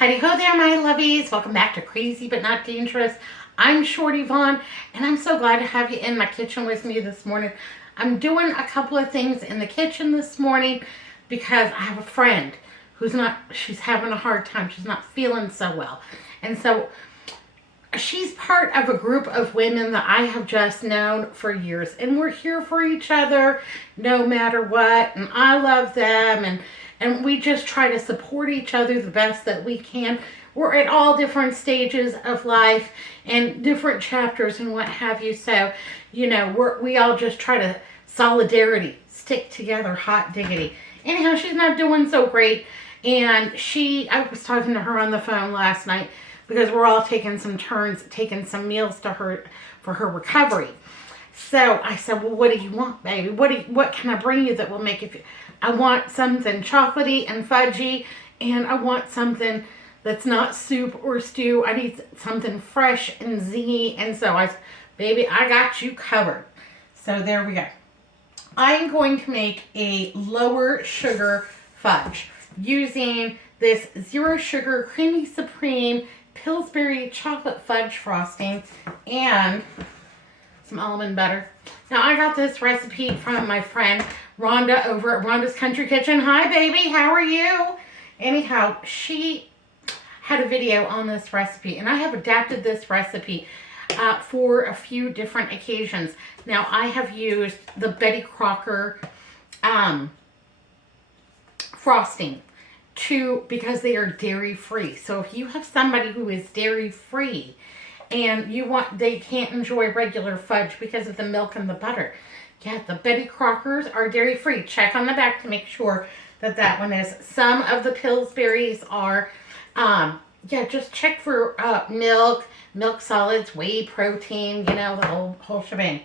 Howdy ho there, my lovies. Welcome back to Crazy But Not Dangerous. I'm Shorty Vaughn, and I'm so glad to have you in my kitchen with me this morning. I'm doing a couple of things in the kitchen this morning because I have a friend she's having a hard time. She's not feeling so well. And so she's part of a group of women that I have just known for years. And we're here for each other no matter what. And I love them. And we just try to support each other the best that we can. We're at all different stages of life and different chapters and what have you. So, we all just try to solidarity, stick together, hot diggity. Anyhow, she's not doing so great. And I was talking to her on the phone last night because we're all taking some turns, taking some meals to her for her recovery. So I said, well, what do you want, baby? What can I bring you that will make you feel? I want something chocolatey and fudgy, and I want something that's not soup or stew. I need something fresh and zingy. And so I said, baby, I got you covered. So there we go. I'm going to make a lower sugar fudge using this zero sugar creamy supreme Pillsbury chocolate fudge frosting and some almond butter. Now I got this recipe from my friend Rhonda over at Rhonda's Country Kitchen. Hi baby, how are you? Anyhow, she had a video on this recipe and I have adapted this recipe for a few different occasions. Now I have used the Betty Crocker frosting because they are dairy free. So if you have somebody who is dairy free and they can't enjoy regular fudge because of the milk and the butter, the Betty Crockers are dairy free. Check on the back to make sure that one is. Some of the Pillsbury's are just check for milk solids, whey protein, the whole shebang.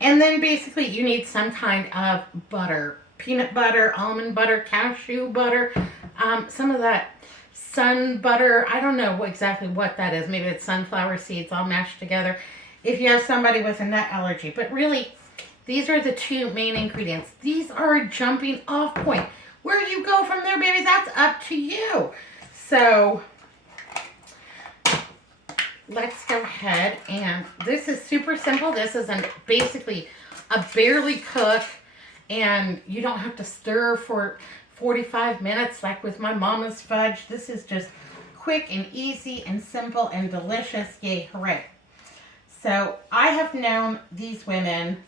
And then basically you need some kind of butter. Peanut butter, almond butter, cashew butter, some of that sun butter. I don't know exactly what that is. Maybe it's sunflower seeds all mashed together if you have somebody with a nut allergy. But really, these are the two main ingredients. These are a jumping off point. Where you go from there, baby, that's up to you. So let's go ahead, and this is super simple. This is basically a barely cook, and you don't have to stir for 45 minutes like with my mama's fudge. This is just quick and easy and simple and delicious. Yay, hooray. So I have known these women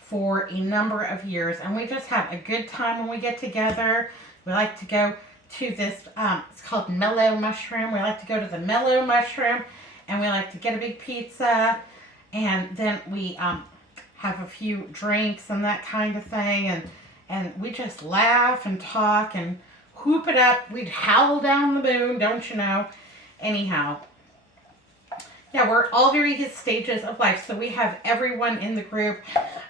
for a number of years, and we just have a good time when we get together. We like to go to this, it's called Mellow Mushroom. We like to go to the Mellow Mushroom, and we like to get a big pizza, and then we have a few drinks and that kind of thing, and we just laugh and talk and whoop it up. We'd howl down the moon, don't you know? Anyhow, we're all various stages of life. So we have everyone in the group,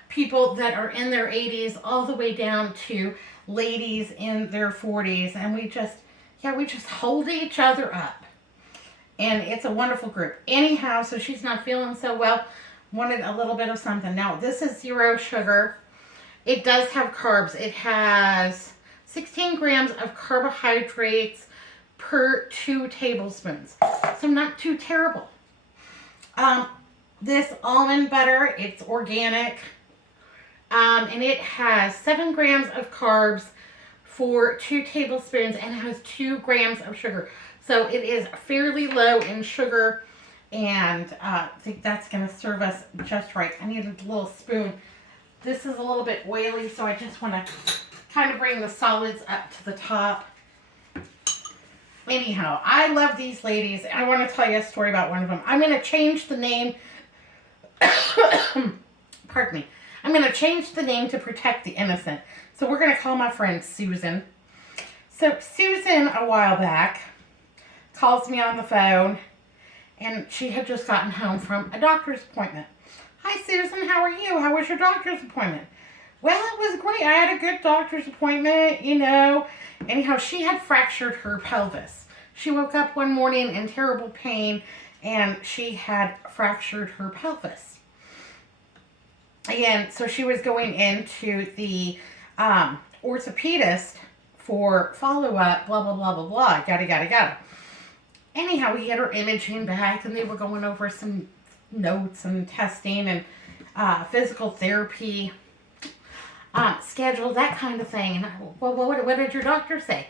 people that are in their 80s all the way down to ladies in their 40s, and we just hold each other up. And it's a wonderful group. Anyhow, so she's not feeling so well. Wanted a little bit of something. Now, this is zero sugar. It does have carbs. It has 16 grams of carbohydrates per 2 tablespoons. So not too terrible. This almond butter, it's organic. And it has 7 grams of carbs for 2 tablespoons and it has 2 grams of sugar. So it is fairly low in sugar. And I think that's going to serve us just right. I need a little spoon. This is a little bit oily, so I just want to kind of bring the solids up to the top. Anyhow, I love these ladies. I want to tell you a story about one of them. I'm going to change the name. Pardon me. I'm going to change the name to protect the innocent. So we're going to call my friend Susan. So Susan, a while back, calls me on the phone. And she had just gotten home from a doctor's appointment. Hi, Susan. How are you? How was your doctor's appointment? Well, it was great. I had a good doctor's appointment, Anyhow, she had fractured her pelvis. She woke up one morning in terrible pain, and she had fractured her pelvis. And so she was going into the orthopedist for follow-up, blah, blah, blah, blah, blah, yada, yada, yada. Anyhow, we had her imaging back, and they were going over some notes and testing and physical therapy schedule, that kind of thing. And well, what did your doctor say?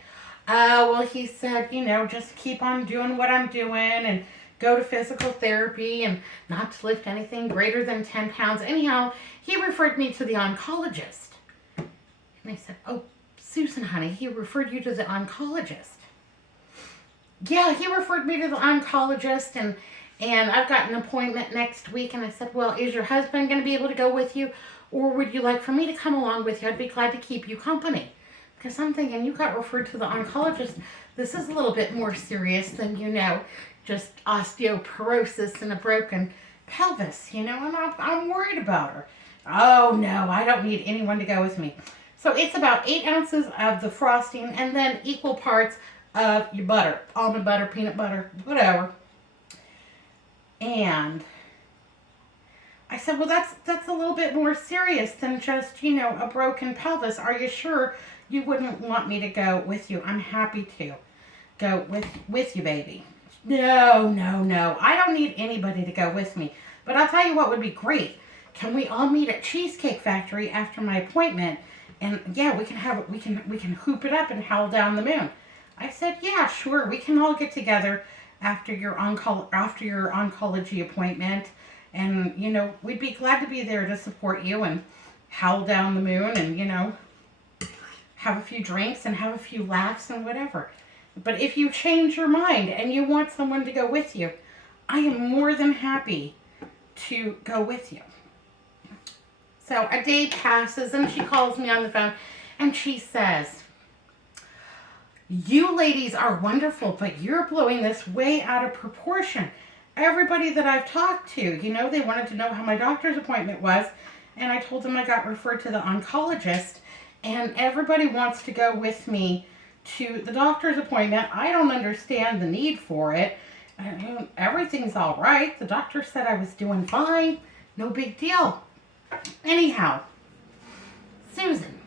Well, he said, just keep on doing what I'm doing and go to physical therapy and not to lift anything greater than 10 pounds. Anyhow, he referred me to the oncologist. And I said, oh, Susan, honey, he referred you to the oncologist. Yeah, he referred me to the oncologist, and I've got an appointment next week. And I said, well, is your husband going to be able to go with you? Or would you like for me to come along with you? I'd be glad to keep you company. Because I'm thinking, you got referred to the oncologist. This is a little bit more serious than, just osteoporosis and a broken pelvis, and I'm worried about her. Oh, no, I don't need anyone to go with me. So it's about 8 ounces of the frosting and then equal parts of your butter. Almond butter, peanut butter, whatever. And I said, well, that's a little bit more serious than just, a broken pelvis. Are you sure you wouldn't want me to go with you? I'm happy to go with you, baby. No. I don't need anybody to go with me. But I'll tell you what would be great. Can we all meet at Cheesecake Factory after my appointment? And yeah, we can hoop it up and howl down the moon. I said, yeah, sure. We can all get together after your oncology appointment. And, we'd be glad to be there to support you and howl down the moon and, have a few drinks and have a few laughs and whatever. But if you change your mind and you want someone to go with you, I am more than happy to go with you. So a day passes and she calls me on the phone and she says, you ladies are wonderful, but you're blowing this way out of proportion. Everybody that I've talked to, they wanted to know how my doctor's appointment was, and I told them I got referred to the oncologist, and everybody wants to go with me to the doctor's appointment. I don't understand the need for it. Everything's all right. The doctor said I was doing fine. No big deal. Anyhow, Susan,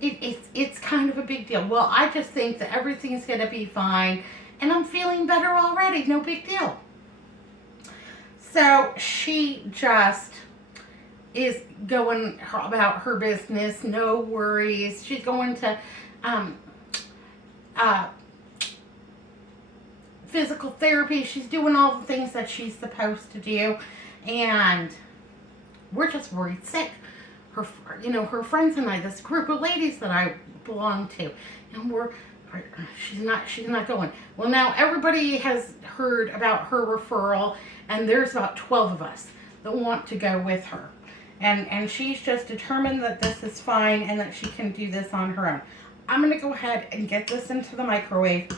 it's kind of a big deal. Well, I just think that everything's going to be fine, and I'm feeling better already. No big deal. So she just is going about her business, no worries. She's going to physical therapy. She's doing all the things that she's supposed to do, and we're just worried sick. Her friends and I, this group of ladies that I belong to, and she's not going. Well, now everybody has heard about her referral, and there's about 12 of us that want to go with her. And she's just determined that this is fine and that she can do this on her own. I'm going to go ahead and get this into the microwave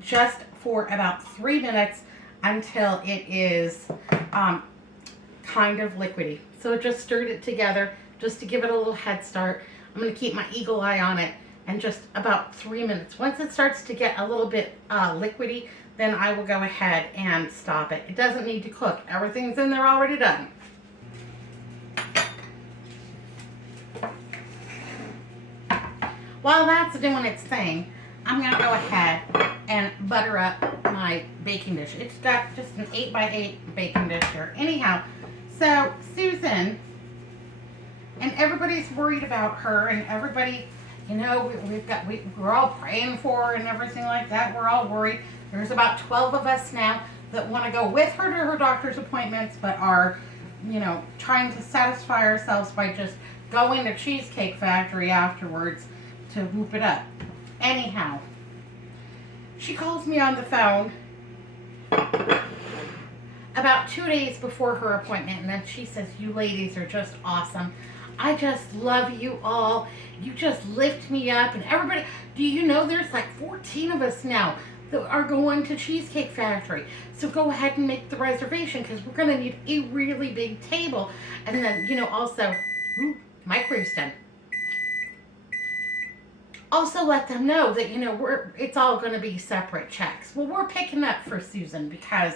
just for about 3 minutes until it is kind of liquidy. So just stirred it together just to give it a little head start. I'm going to keep my eagle eye on it and just about 3 minutes. Once it starts to get a little bit liquidy, then I will go ahead and stop it. It doesn't need to cook. Everything's in there already done. While that's doing its thing, I'm going to go ahead and butter up my baking dish. It's got just an 8x8 baking dish here. Anyhow, so Susan, and everybody's worried about her, and everybody, we're all praying for her and everything like that. We're all worried. There's about 12 of us now that want to go with her to her doctor's appointments, but are, trying to satisfy ourselves by just going to Cheesecake Factory afterwards to whoop it up. Anyhow, she calls me on the phone about 2 days before her appointment, and then she says, you ladies are just awesome. I just love you all. You just lift me up. And everybody, do you know there's like 14 of us now that are going to Cheesecake Factory. So go ahead and make the reservation because we're going to need a really big table. And then, also, microwave's done. Also let them know that, it's all going to be separate checks. Well, we're picking up for Susan because,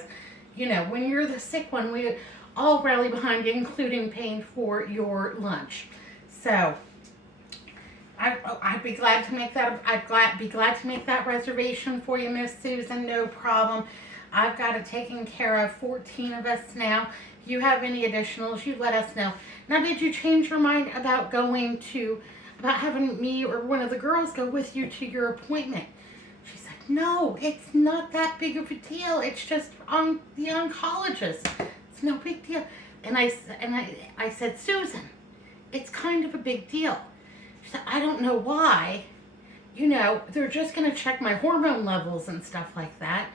when you're the sick one, we all rally behind you, including paying for your lunch. So, I'd be glad to make that. Be glad to make that reservation for you, Miss Susan. No problem. I've got it taken care of. 14 of us now. If you have any additionals, you let us know. Now, did you change your mind about about having me or one of the girls go with you to your appointment? She said, no, it's not that big of a deal. It's just on the oncologist. It's no big deal. And I said, Susan, it's kind of a big deal. She said, I don't know why. They're just going to check my hormone levels and stuff like that.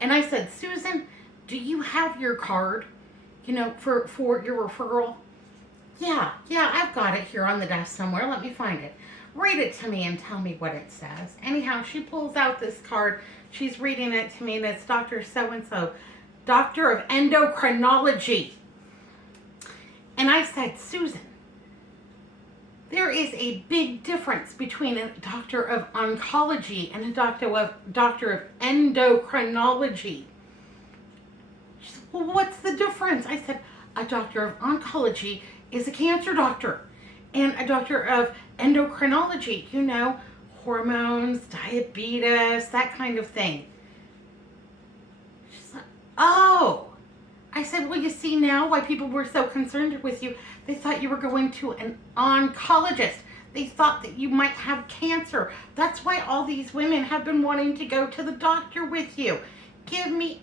And I said, Susan, do you have your card, for your referral? Yeah, I've got it here on the desk somewhere. Let me find it. Read it to me and tell me what it says. Anyhow, she pulls out this card. She's reading it to me, and it's Dr. So-and-so, Doctor of Endocrinology. And I said, Susan, there is a big difference between a doctor of oncology and a doctor of endocrinology. She said, well, what's the difference? I said, a doctor of oncology is a cancer doctor, and a doctor of endocrinology, hormones, diabetes, that kind of thing. She's like, oh. I said, well, you see now why people were so concerned with you. They thought you were going to an oncologist. They thought that you might have cancer. That's why all these women have been wanting to go to the doctor with you. Give me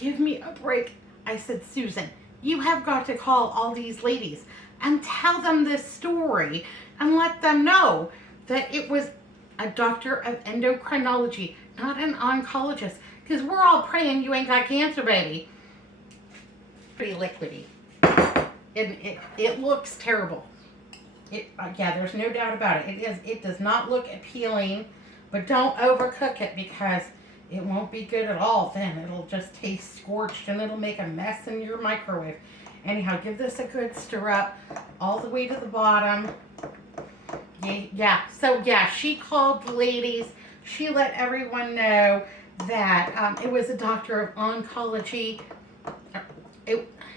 a break. I said, Susan, you have got to call all these ladies and tell them this story and let them know that it was a doctor of endocrinology, not an oncologist. Because we're all praying you ain't got cancer, baby. Pretty liquidy. It looks terrible. Yeah, there's no doubt about it. It does not look appealing, but don't overcook it because it won't be good at all then. It'll just taste scorched and it'll make a mess in your microwave. Anyhow, give this a good stir up all the way to the bottom. Yeah. So yeah, she called the ladies. She let everyone know that it was a doctor of oncology.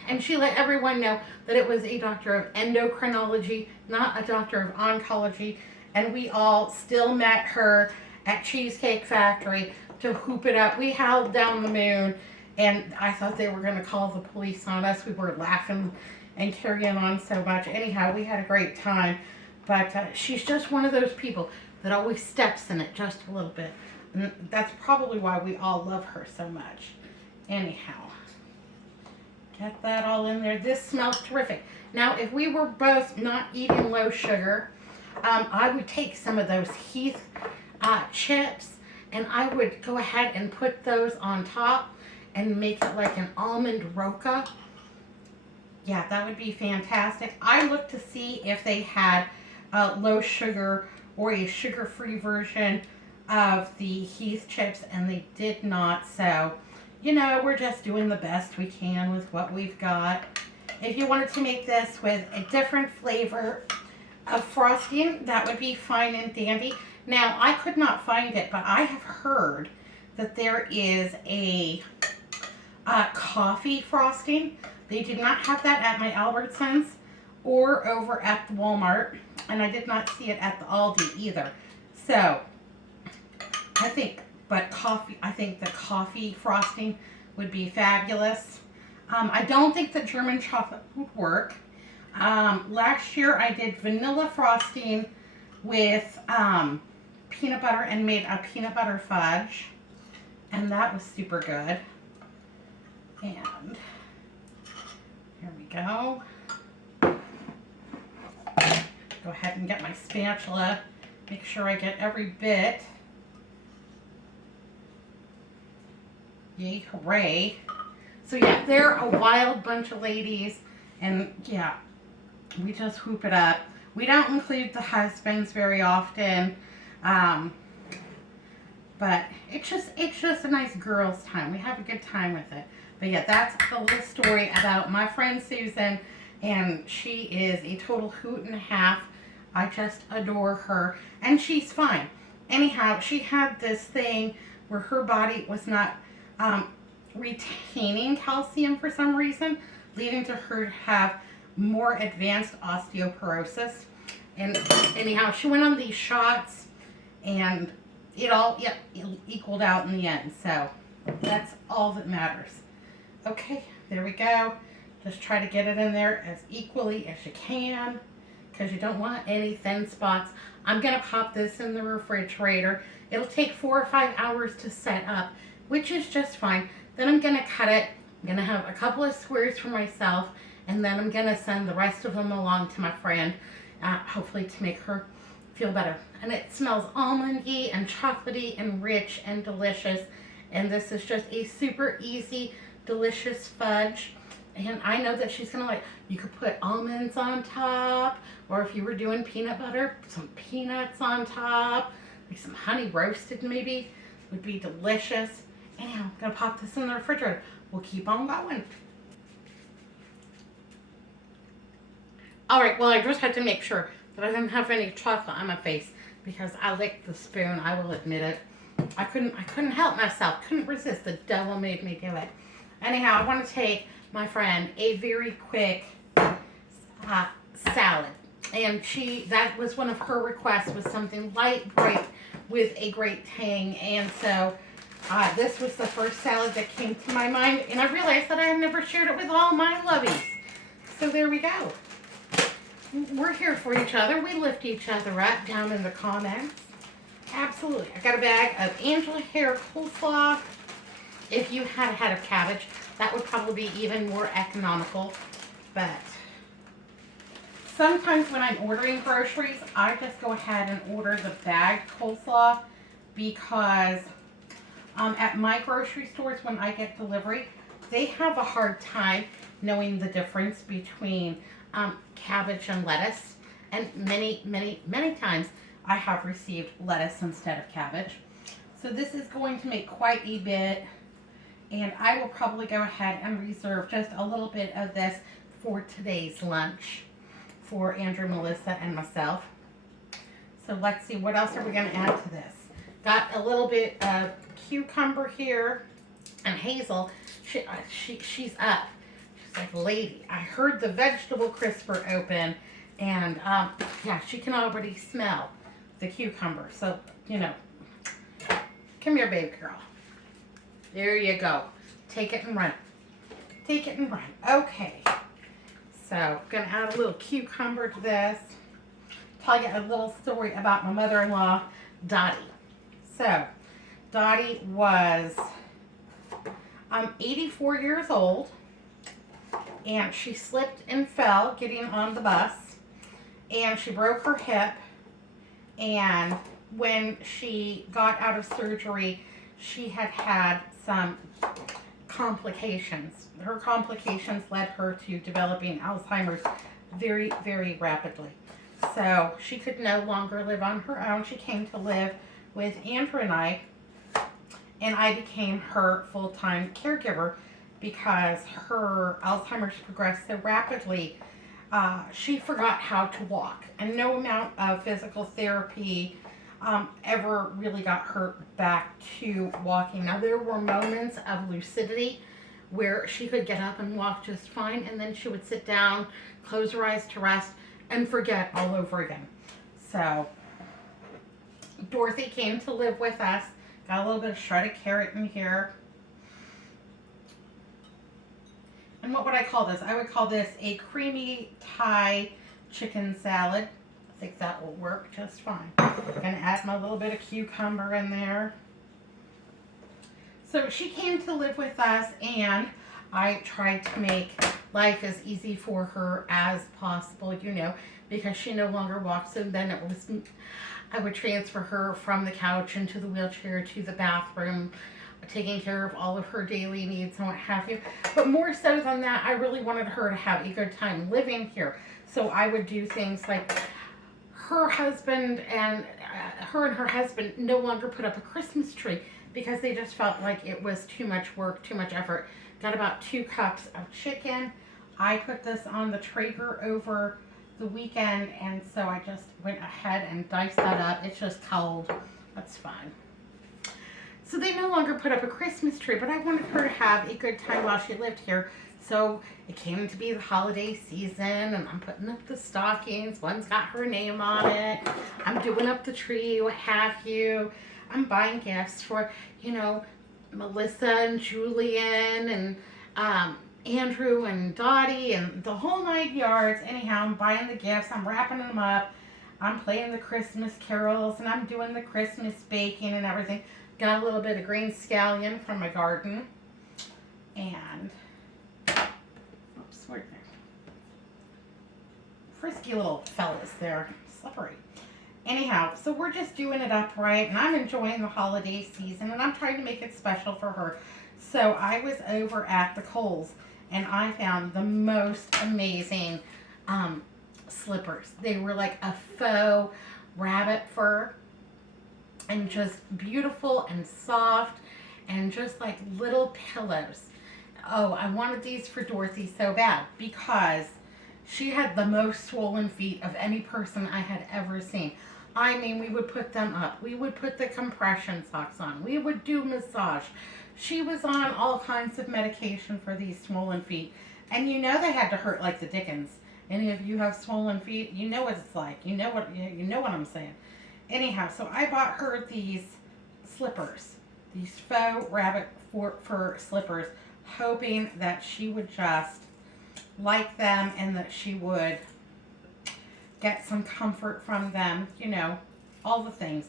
And she let everyone know that it was a doctor of endocrinology, not a doctor of oncology. And we all still met her at Cheesecake Factory to hoop it up. We howled down the moon, and I thought they were going to call the police on us. We were laughing and carrying on so much. Anyhow, we had a great time. But she's just one of those people that always steps in it just a little bit. And that's probably why we all love her so much. Anyhow. Get that all in there. This smells terrific. Now, if we were both not eating low sugar, I would take some of those Heath chips and I would go ahead and put those on top and make it like an almond roca. Yeah, that would be fantastic. I looked to see if they had low sugar or a sugar-free version of the Heath chips, and they did not. So, we're just doing the best we can with what we've got. If you wanted to make this with a different flavor of frosting, that would be fine and dandy. Now, I could not find it, but I have heard that there is a coffee frosting. They did not have that at my Albertsons or over at the Walmart, and I did not see it at the Aldi either. So, I think the coffee frosting would be fabulous. I don't think the German chocolate would work. Last year I did vanilla frosting with peanut butter and made a peanut butter fudge, and that was super good. And here we go. Go ahead and get my spatula. Make sure I get every bit. Yay, hooray. So yeah, they're a wild bunch of ladies, and yeah, we just hoop it up. We don't include the husbands very often, but it's just a nice girls' time. We have a good time with it. But yeah, that's the little story about my friend Susan, and she is a total hoot and a half. I just adore her, and she's fine. Anyhow, she had this thing where her body was not retaining calcium for some reason, leading to her to have more advanced osteoporosis. And anyhow, she went on these shots, and it all, yep, it equaled out in the end. So that's all that matters. Okay, there we go. Just try to get it in there as equally as you can, because you don't want any thin spots. I'm going to pop this in the refrigerator. It'll take 4 or 5 hours to set up, which is just fine. Then I'm going to cut it. I'm going to have a couple of squares for myself, and then I'm going to send the rest of them along to my friend, hopefully to make her feel better. And it smells almondy and chocolatey and rich and delicious. And this is just a super easy, delicious fudge. And I know that she's going to like, you could put almonds on top, or if you were doing peanut butter, some peanuts on top, like some honey roasted maybe, would be delicious. Anyhow, I'm going to pop this in the refrigerator. We'll keep on going. All right, well, I just had to make sure that I didn't have any chocolate on my face because I licked the spoon, I will admit it. I couldn't help myself, couldn't resist. The devil made me do it. Anyhow, I want to take my friend a very quick salad. And that was one of her requests, was something light, bright, with a great tang. And so this was the first salad that came to my mind. And I realized that I had never shared it with all my lovies. So there we go. We're here for each other. We lift each other up down in the comments. Absolutely. I got a bag of Angela hair coleslaw. If you had a head of cabbage, that would probably be even more economical. But sometimes when I'm ordering groceries, I just go ahead and order the bagged coleslaw because at my grocery stores, when I get delivery, they have a hard time knowing the difference between cabbage and lettuce. And many, many, many times I have received lettuce instead of cabbage. So this is going to make quite a bit. And I will probably go ahead and reserve just a little bit of this for today's lunch for Andrew, Melissa, and myself. So let's see, what else are we going to add to this? Got a little bit of cucumber here. And Hazel, she's up. She's like, lady, I heard the vegetable crisper open. And yeah, she can already smell the cucumber. So, you know, come here, baby girl. There you go. Take it and run. Take it and run. Okay. So, I'm going to add a little cucumber to this. Tell you a little story about my mother-in-law, Dottie. So, Dottie was 84 years old. And she slipped and fell getting on the bus. And she broke her hip. And when she got out of surgery, she had some complications. Her complications led her to developing Alzheimer's very, very rapidly. So she could no longer live on her own. She came to live with Andrew and I became her full-time caregiver because her Alzheimer's progressed so rapidly. She forgot how to walk, and no amount of physical therapy ever really got her back to walking. Now, there were moments of lucidity where she could get up and walk just fine, and then she would sit down, close her eyes to rest, and forget all over again. So, Dorothy came to live with us. Got a little bit of shredded carrot in here. And what would I call this? I would call this a creamy Thai chicken salad. I think that will work just fine. I'm going to add my little bit of cucumber in there. So she came to live with us, and I tried to make life as easy for her as possible, you know, because she no longer walks. So then I would transfer her from the couch into the wheelchair to the bathroom, taking care of all of her daily needs and what have you. But more so than that, I really wanted her to have a good time living here. So I would do things like her and her husband no longer put up a Christmas tree because they just felt like it was too much work, too much effort. Got about 2 cups of chicken. I put this on the Traeger over the weekend, and so I just went ahead and diced that up. It's just cold. That's fine. So they no longer put up a Christmas tree, but I wanted her to have a good time while she lived here. So it came to be the holiday season, and I'm putting up the stockings. One's got her name on it. I'm doing up the tree, what have you. I'm buying gifts for, Melissa and Julian and Andrew and Dottie and the whole 9 yards. Anyhow, I'm buying the gifts. I'm wrapping them up. I'm playing the Christmas carols, and I'm doing the Christmas baking and everything. Got a little bit of green scallion from my garden. And, oops, where'd they? Frisky little fellas there. Slippery. Anyhow, so we're just doing it upright, and I'm enjoying the holiday season, and I'm trying to make it special for her. So I was over at the Kohl's, and I found the most amazing slippers. They were like a faux rabbit fur, and just beautiful and soft, and just like little pillows. Oh, I wanted these for Dorothy so bad because she had the most swollen feet of any person I had ever seen. I mean, we would put them up. We would put the compression socks on. We would do massage. She was on all kinds of medication for these swollen feet. And they had to hurt like the dickens. Any of you have swollen feet? You know what it's like. You know what I'm saying. Anyhow, so I bought her these slippers. These faux rabbit fur slippers, hoping that she would just like them and that she would get some comfort from them, all the things,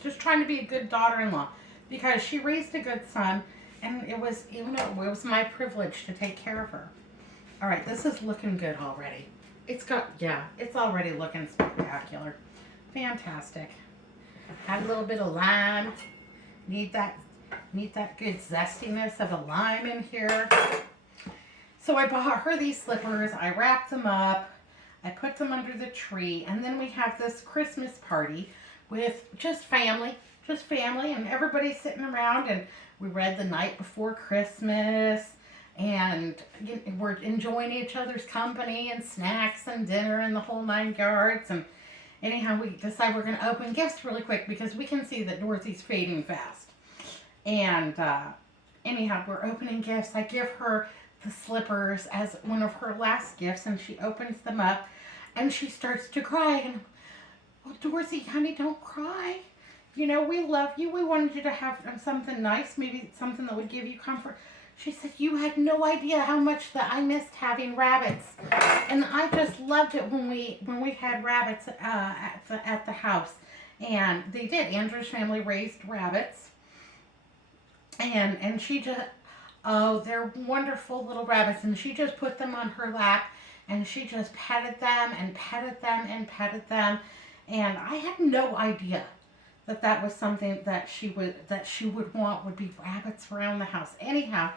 just trying to be a good daughter-in-law because she raised a good son, and it was my privilege to take care of her. All right, this is looking good already. It's already looking spectacular. Fantastic. Had a little bit of lime. Need that good zestiness of a lime in here. So I bought her these slippers. I wrapped them up. I put them under the tree, and then we have this Christmas party with just family, and everybody sitting around, and we read The Night Before Christmas, and we're enjoying each other's company and snacks and dinner and the whole 9 yards. And anyhow, we decide we're going to open gifts really quick because we can see that Dorothy's fading fast. And anyhow, we're opening gifts. I give her the slippers as one of her last gifts, and she opens them up and she starts to cry. And, oh, Dorothy, honey, don't cry. We love you. We wanted you to have something nice, maybe something that would give you comfort. She said, you had no idea how much that I missed having rabbits. And I just loved it when we had rabbits at the house. And they did. Andrew's family raised rabbits. And she just, oh, they're wonderful little rabbits. And she just put them on her lap, and she just petted them and petted them and petted them. And I had no idea that was something that she would want, would be rabbits around the house. Anyhow,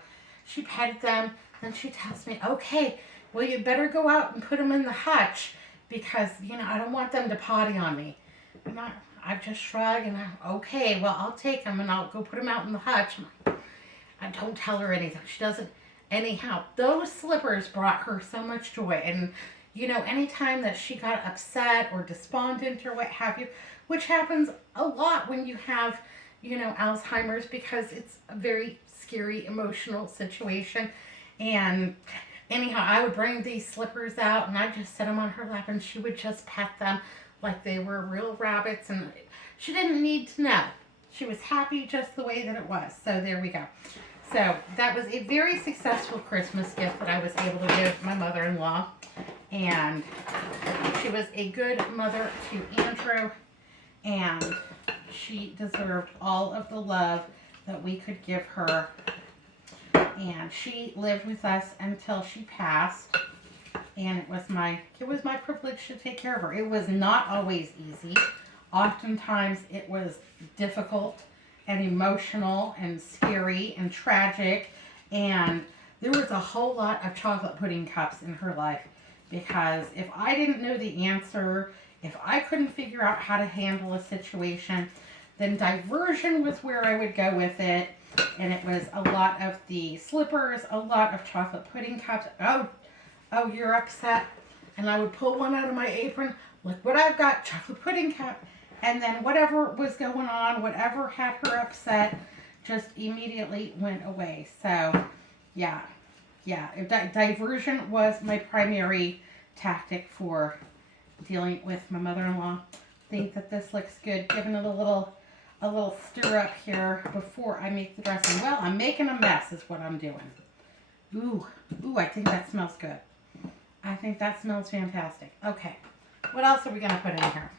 she petted them, then she tells me, okay, well, you better go out and put them in the hutch because, I don't want them to potty on me. And I just shrug and okay, well, I'll take them and I'll go put them out in the hutch. I don't tell her anything. She doesn't. Anyhow, those slippers brought her so much joy. And, anytime that she got upset or despondent or what have you, which happens a lot when you have, Alzheimer's, because it's a very scary, emotional situation. And anyhow, I would bring these slippers out and I'd just set them on her lap, and she would just pet them like they were real rabbits, and she didn't need to know. She was happy just the way that it was. So there we go. So that was a very successful Christmas gift that I was able to give my mother-in-law. And she was a good mother to Andrew, and she deserved all of the love that we could give her. And she lived with us until she passed, and it was my privilege to take care of her. It was not always easy. Oftentimes it was difficult and emotional and scary and tragic, and there was a whole lot of chocolate pudding cups in her life, because if I didn't know the answer, if I couldn't figure out how to handle a situation, then diversion was where I would go with it. And it was a lot of the slippers, a lot of chocolate pudding cups. Oh, you're upset. And I would pull one out of my apron. Look what I've got, chocolate pudding cup. And then whatever was going on, whatever had her upset, just immediately went away. So, yeah. yeah, if diversion was my primary tactic for dealing with my mother-in-law. Think that this looks good. Giving it a little stir up here before I make the dressing. Well, I'm making a mess is what I'm doing. Ooh, ooh, I think that smells good. I think that smells fantastic. Okay, what else are we gonna put in here?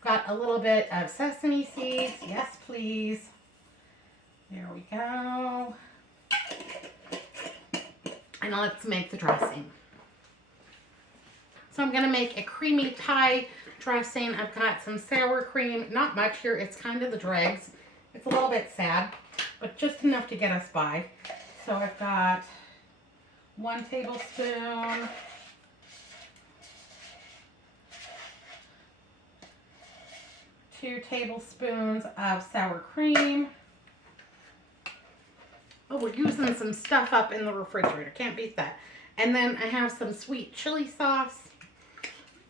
Got a little bit of sesame seeds. Yes, please. There we go. And let's make the dressing. So I'm gonna make a creamy Thai dressing. I've got some sour cream, not much here. It's kind of the dregs. It's a little bit sad, but just enough to get us by. So I've got 1 tablespoon. 2 tablespoons of sour cream. Oh, we're using some stuff up in the refrigerator. Can't beat that. And then I have some sweet chili sauce.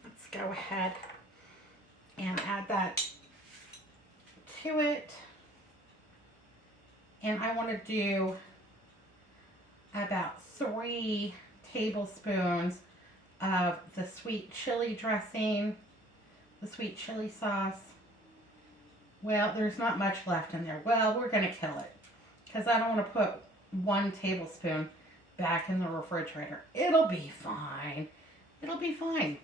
Let's go ahead and add that to it. And I want to do about 3 tablespoons of the sweet chili dressing, the sweet chili sauce. Well, there's not much left in there. Well, we're going to kill it because I don't want to put 1 tablespoon back in the refrigerator. It'll be fine. It'll be fine.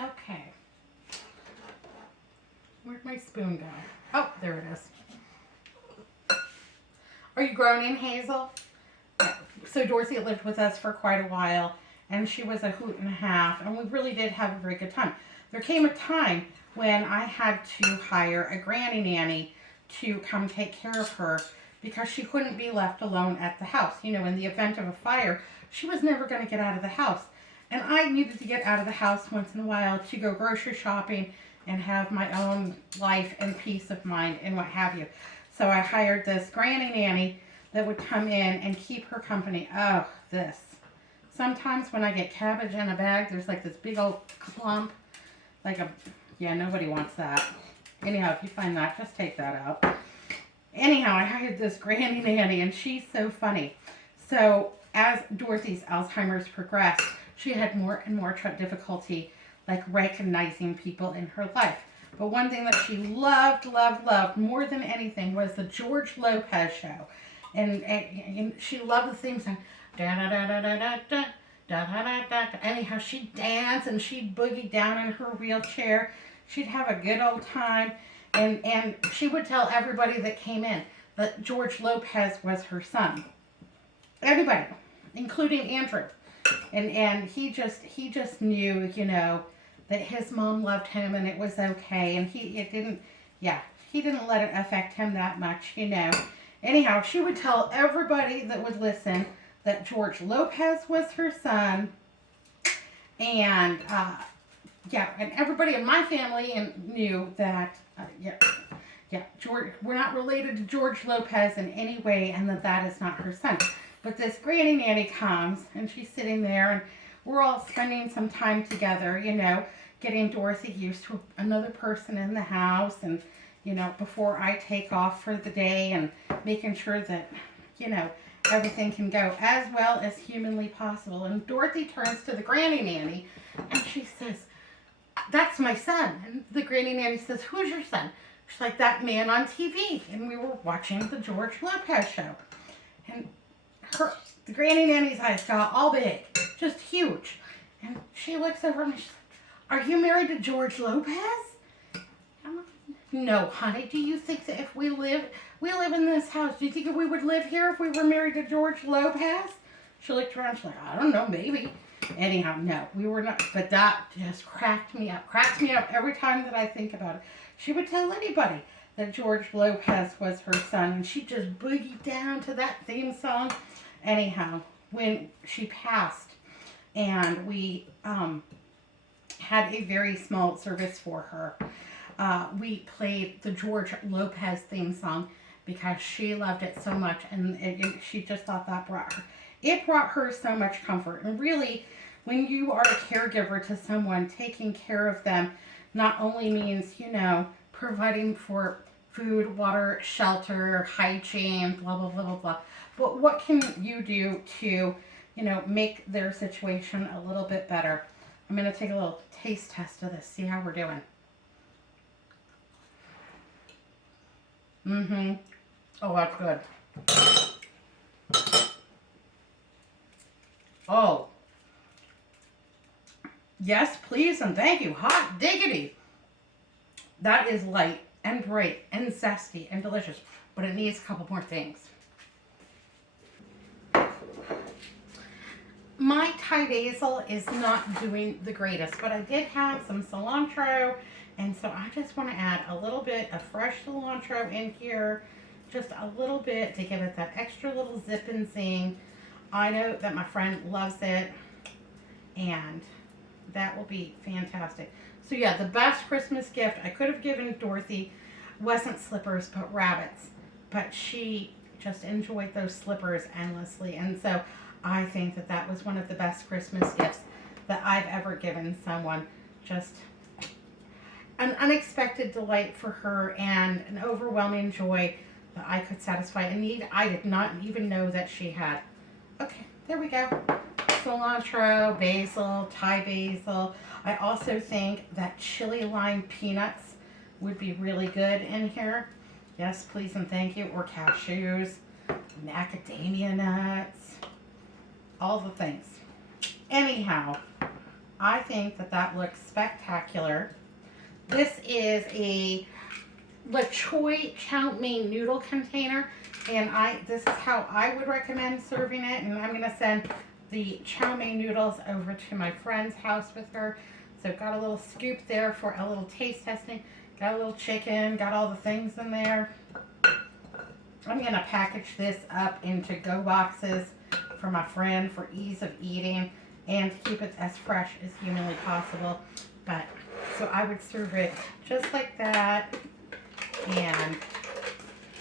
Okay. Where'd my spoon go? Oh, there it is. Are you groaning, Hazel? So Dorothy lived with us for quite a while, and she was a hoot and a half, and we really did have a very good time. There came a time when I had to hire a granny nanny to come take care of her because she couldn't be left alone at the house. You know, in the event of a fire, she was never going to get out of the house. And I needed to get out of the house once in a while to go grocery shopping and have my own life and peace of mind and what have you. So I hired this granny nanny that would come in and keep her company. Oh, this. Sometimes when I get cabbage in a bag, there's like this big old clump. Like a, yeah, nobody wants that. Anyhow, if you find that, just take that out. Anyhow, I hired this granny nanny, and she's so funny. So as Dorothy's Alzheimer's progressed, she had more and more difficulty like recognizing people in her life. But one thing that she loved more than anything was the George Lopez show. And she loved the theme song. Da da da da da da da. Da, da, da, da. Anyhow, she'd dance and she'd boogie down in her wheelchair. She'd have a good old time. And she would tell everybody that came in that George Lopez was her son. Everybody, including Andrew. And he just knew, you know, that his mom loved him and it was okay. And he didn't let it affect him that much, you know. Anyhow, she would tell everybody that would listen that George Lopez was her son, and and everybody in my family knew that George, we're not related to George Lopez in any way, and that is not her son. But this granny nanny comes, and she's sitting there, and we're all spending some time together, you know, getting Dorothy used to another person in the house, and you know, before I take off for the day, and making sure that, you know, everything can go as well as humanly possible. And Dorothy turns to the granny nanny and she says, "That's my son." And the granny nanny says, "Who's your son?" She's like, "That man on TV." And we were watching the George Lopez show. And the granny nanny's eyes got all big, just huge. And she looks over and she's like, "Are you married to George Lopez?" I'm like, "No, honey. Do you think that if we live in this house, do you think we would live here if we were married to George Lopez?" She looked around, she's like, "I don't know, maybe." Anyhow, no, we were not, but that just cracks me up every time that I think about it. She would tell anybody that George Lopez was her son, and she just boogied down to that theme song. Anyhow, when she passed, and we had a very small service for her, we played the George Lopez theme song because she loved it so much, and she just thought that brought her so much comfort. And really, when you are a caregiver to someone, taking care of them not only means, you know, providing for food, water, shelter, hygiene, blah, blah, blah, blah, blah. But what can you do to, make their situation a little bit better? I'm going to take a little taste test of this, see how we're doing. Mm-hmm. Oh, that's good. Oh. Yes, please, and thank you. Hot diggity. That is light and bright and zesty and delicious, but it needs a couple more things. My Thai basil is not doing the greatest, but I did have some cilantro, and so I just want to add a little bit of fresh cilantro in here, just a little bit to give it that extra little zip and zing. I know that my friend loves it, and that will be fantastic. So yeah, the best Christmas gift I could have given Dorothy wasn't slippers, but rabbits. But she just enjoyed those slippers endlessly, and so I think that that was one of the best Christmas gifts that I've ever given someone. Just an unexpected delight for her and an overwhelming joy that I could satisfy a need I did not even know that she had. Okay, there we go. Cilantro, basil, Thai basil. I also think that chili lime peanuts would be really good in here. Yes, please and thank you. Or cashews, macadamia nuts, all the things. Anyhow, I think that that looks spectacular. This is a Le Choy chow mein noodle container, and this is how I would recommend serving it. And I'm going to send the chow mein noodles over to my friend's house with her. So got a little scoop there for a little taste testing. Got a little chicken, got all the things in there. I'm going to package this up into go boxes for my friend for ease of eating and to keep it as fresh as humanly possible. But so I would serve it just like that, and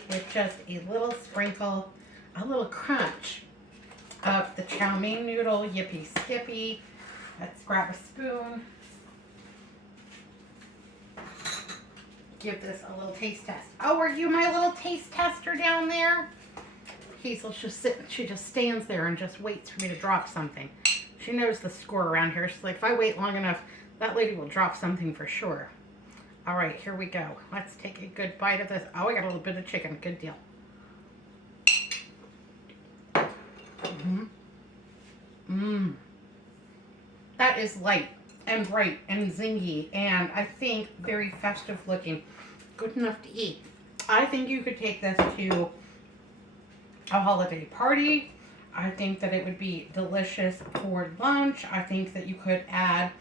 with just a little sprinkle, a little crunch of the chow mein noodle, yippee skippy. Let's grab a spoon. Give this a little taste test. Oh, are you my little taste tester down there? Hazel's just sitting, she just stands there and just waits for me to drop something. She knows the score around here. She's like, if I wait long enough, that lady will drop something for sure. All right, here we go. Let's take a good bite of this. Oh, I got a little bit of chicken. Good deal. That is light and bright and zingy, and I think very festive looking. Good enough to eat. I think you could take this to a holiday party. I think that it would be delicious for lunch. I think that you could add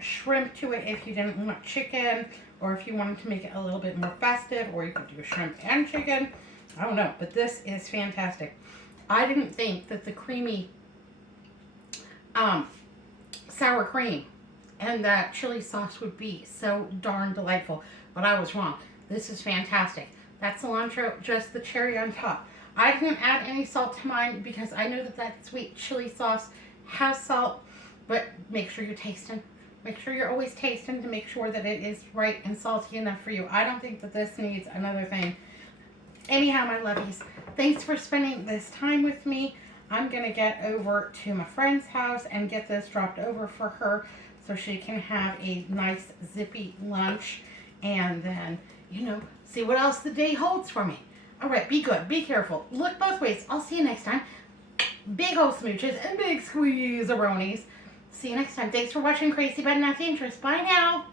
shrimp to it if you didn't want chicken, or if you wanted to make it a little bit more festive, or you could do shrimp and chicken. I don't know, but this is fantastic. I didn't think that the creamy sour cream and that chili sauce would be so darn delightful, but I was wrong. This is fantastic. That cilantro, just the cherry on top. I didn't add any salt to mine because I know that that sweet chili sauce has salt, but make sure you're tasting. Make sure you're always tasting to make sure that it is right and salty enough for you. I don't think that this needs another thing. Anyhow, my lovies, thanks for spending this time with me. I'm going to get over to my friend's house and get this dropped over for her so she can have a nice zippy lunch, and then, see what else the day holds for me. All right, be good, be careful, look both ways. I'll see you next time. Big ol' smooches and big squeeze-a-ronies. See you next time. Thanks for watching Crazy But Not Dangerous. Bye now.